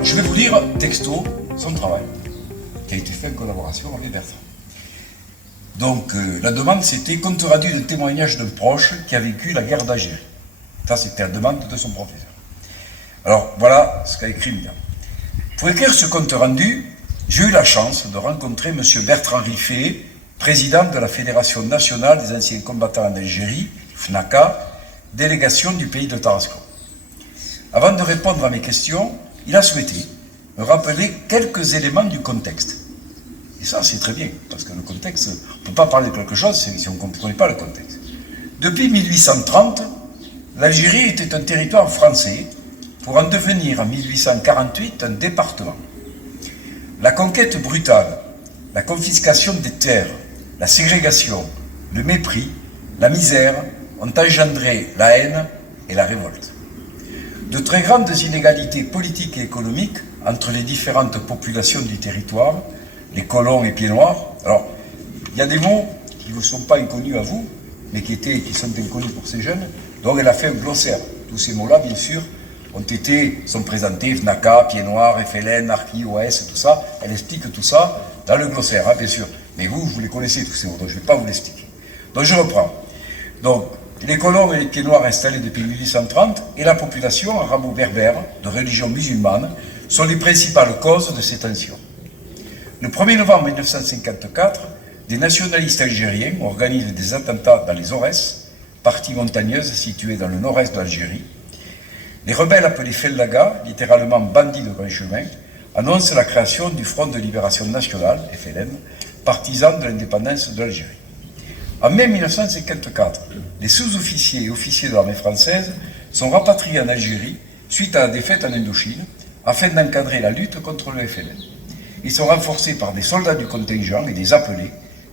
Alors, je vais vous lire texto son travail, qui a été fait en collaboration avec Bertrand. Donc, la demande, c'était compte rendu d'un témoignage d'un proche qui a vécu la guerre d'Algérie. Ça, c'était la demande de son professeur. Alors, voilà ce qu'a écrit Milan. Pour écrire ce compte rendu, j'ai eu la chance de rencontrer M. Bertrand Riffet, président de la Fédération nationale des anciens combattants en Algérie, FNACA, délégation du pays de Tarascon. Avant de répondre à mes questions, il a souhaité me rappeler quelques éléments du contexte. Et ça, c'est très bien, parce que le contexte, on ne peut pas parler de quelque chose si on ne comprenait pas le contexte. Depuis 1830, l'Algérie était un territoire français pour en devenir en 1848 un département. La conquête brutale, la confiscation des terres, la ségrégation, le mépris, la misère ont engendré la haine et la révolte. De très grandes inégalités politiques et économiques entre les différentes populations du territoire, les colons et pieds noirs. Alors, il y a des mots qui ne sont pas inconnus à vous, mais qui sont inconnus pour ces jeunes. Donc, elle a fait un glossaire. Tous ces mots-là, bien sûr, sont présentés, FNACA, pieds noirs, FLN, Arki, OS, tout ça. Elle explique tout ça dans le glossaire, hein, bien sûr. Mais vous les connaissez tous ces mots, donc je ne vais pas vous l'expliquer. Donc, je reprends. Donc, les colons et les pieds noirs installés depuis 1830 et la population arabo-berbère de religion musulmane sont les principales causes de ces tensions. Le 1er novembre 1954, des nationalistes algériens organisent des attentats dans les Aurès, partie montagneuse située dans le nord-est de l'Algérie. Les rebelles appelés Fellaga, littéralement bandits de grand chemin, annoncent la création du Front de Libération Nationale, FLN, partisan de l'indépendance de l'Algérie. En mai 1954, les sous-officiers et officiers de l'armée française sont rapatriés en Algérie suite à la défaite en Indochine, afin d'encadrer la lutte contre le FLN. Ils sont renforcés par des soldats du contingent et des appelés,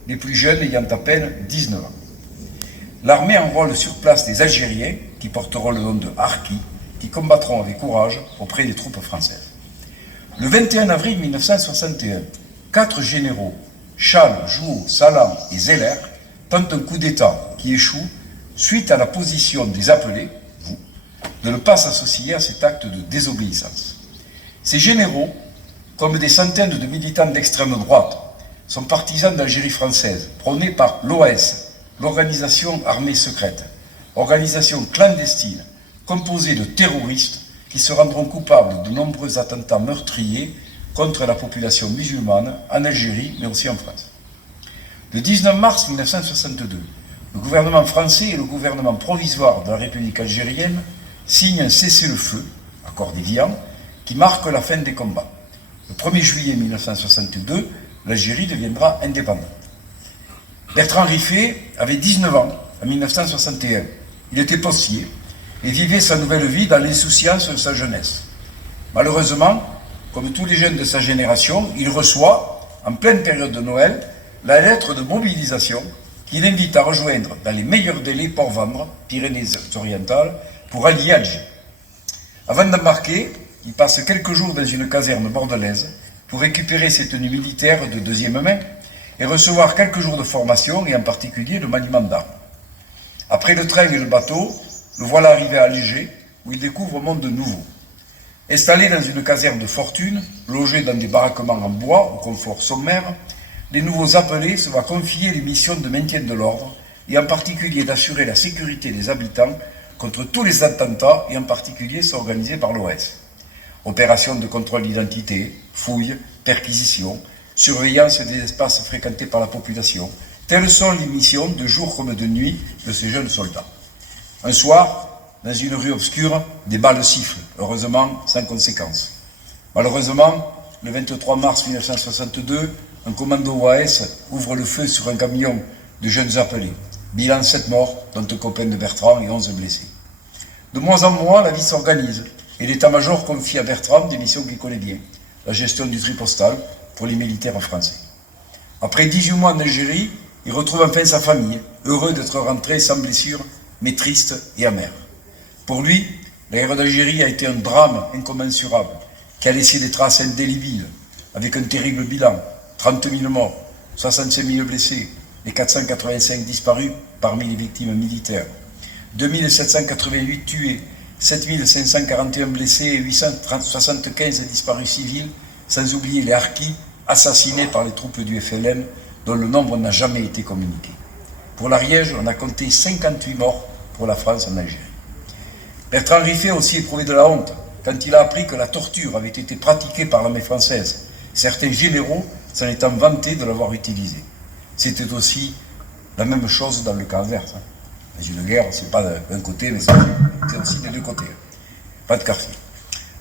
les plus jeunes ayant à peine 19 ans. L'armée enrôle sur place des Algériens, qui porteront le nom de Harkis, qui combattront avec courage auprès des troupes françaises. Le 21 avril 1961, 4 généraux, Chal, Jouot, Salam et Zeller, tentent un coup d'État qui échoue suite à la position des appelés, vous, de ne pas s'associer à cet acte de désobéissance. Ces généraux, comme des centaines de militants d'extrême droite, sont partisans d'Algérie française, prônés par l'OAS, l'Organisation Armée Secrète, organisation clandestine, composée de terroristes qui se rendront coupables de nombreux attentats meurtriers contre la population musulmane en Algérie, mais aussi en France. Le 19 mars 1962, le gouvernement français et le gouvernement provisoire de la République algérienne signent un cessez-le-feu, accord d'Évian, qui marque la fin des combats. Le 1er juillet 1962, l'Algérie deviendra indépendante. Bertrand Riffet avait 19 ans en 1961. Il était postier et vivait sa nouvelle vie dans l'insouciance de sa jeunesse. Malheureusement, comme tous les jeunes de sa génération, il reçoit, en pleine période de Noël, la lettre de mobilisation qui l'invite à rejoindre dans les meilleurs délais Port-Vendre, Pyrénées-Orientales, pour allier Alger. Avant d'embarquer, il passe quelques jours dans une caserne bordelaise pour récupérer ses tenues militaires de deuxième main et recevoir quelques jours de formation et en particulier le maniement d'armes. Après le train et le bateau, le voilà arrivé à Alger où il découvre un monde nouveau. Installé dans une caserne de fortune, logé dans des baraquements en bois au confort sommaire, les nouveaux appelés se voient confier les missions de maintien de l'ordre et en particulier d'assurer la sécurité des habitants contre tous les attentats et en particulier ceux organisés par l'OS. Opérations de contrôle d'identité, fouilles, perquisitions, surveillance des espaces fréquentés par la population, telles sont les missions de jour comme de nuit de ces jeunes soldats. Un soir, dans une rue obscure, des balles sifflent, heureusement sans conséquence. Malheureusement, le 23 mars 1962, un commando OAS ouvre le feu sur un camion de jeunes appelés. Bilan 7 morts, dont un copain de Bertrand et 11 blessés. De mois en mois, la vie s'organise et l'état-major confie à Bertrand des missions qu'il connaît bien, la gestion du tri postal pour les militaires français. Après 18 mois en Algérie, il retrouve enfin sa famille, heureux d'être rentré sans blessure, mais triste et amer. Pour lui, la guerre d'Algérie a été un drame incommensurable qui a laissé des traces indélébiles, avec un terrible bilan, 30 000 morts, 65 000 blessés et 485 disparus parmi les victimes militaires, 2788 tués 7541 blessés et 875 disparus civils, sans oublier les harkis assassinés par les troupes du FLN, dont le nombre n'a jamais été communiqué. Pour l'Ariège, on a compté 58 morts pour la France en Algérie. Bertrand Riffet aussi éprouvé de la honte quand il a appris que la torture avait été pratiquée par l'armée française, certains généraux s'en étant vantés de l'avoir utilisée. C'était aussi la même chose dans le cas inverse. Une guerre, c'est pas d'un côté, mais c'est aussi des deux côtés. Pas de quartier.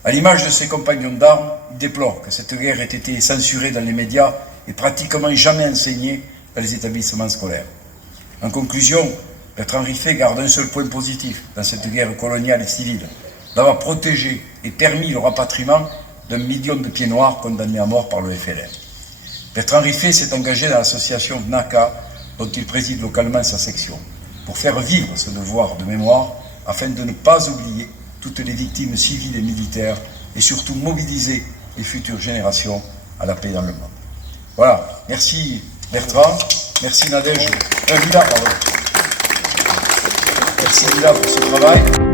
À l'image de ses compagnons d'armes, il déplore que cette guerre ait été censurée dans les médias et pratiquement jamais enseignée dans les établissements scolaires. En conclusion, Bertrand Riffet garde un seul point positif dans cette guerre coloniale et civile, d'avoir protégé et permis le rapatriement d'1 million de pieds noirs condamnés à mort par le FLN. Bertrand Riffet s'est engagé dans l'association NACA, dont il préside localement sa section, pour faire vivre ce devoir de mémoire afin de ne pas oublier toutes les victimes civiles et militaires et surtout mobiliser les futures générations à la paix dans le monde. Voilà, merci Bertrand, merci Nadège, Villa, pardon. Merci Villa pour ce travail.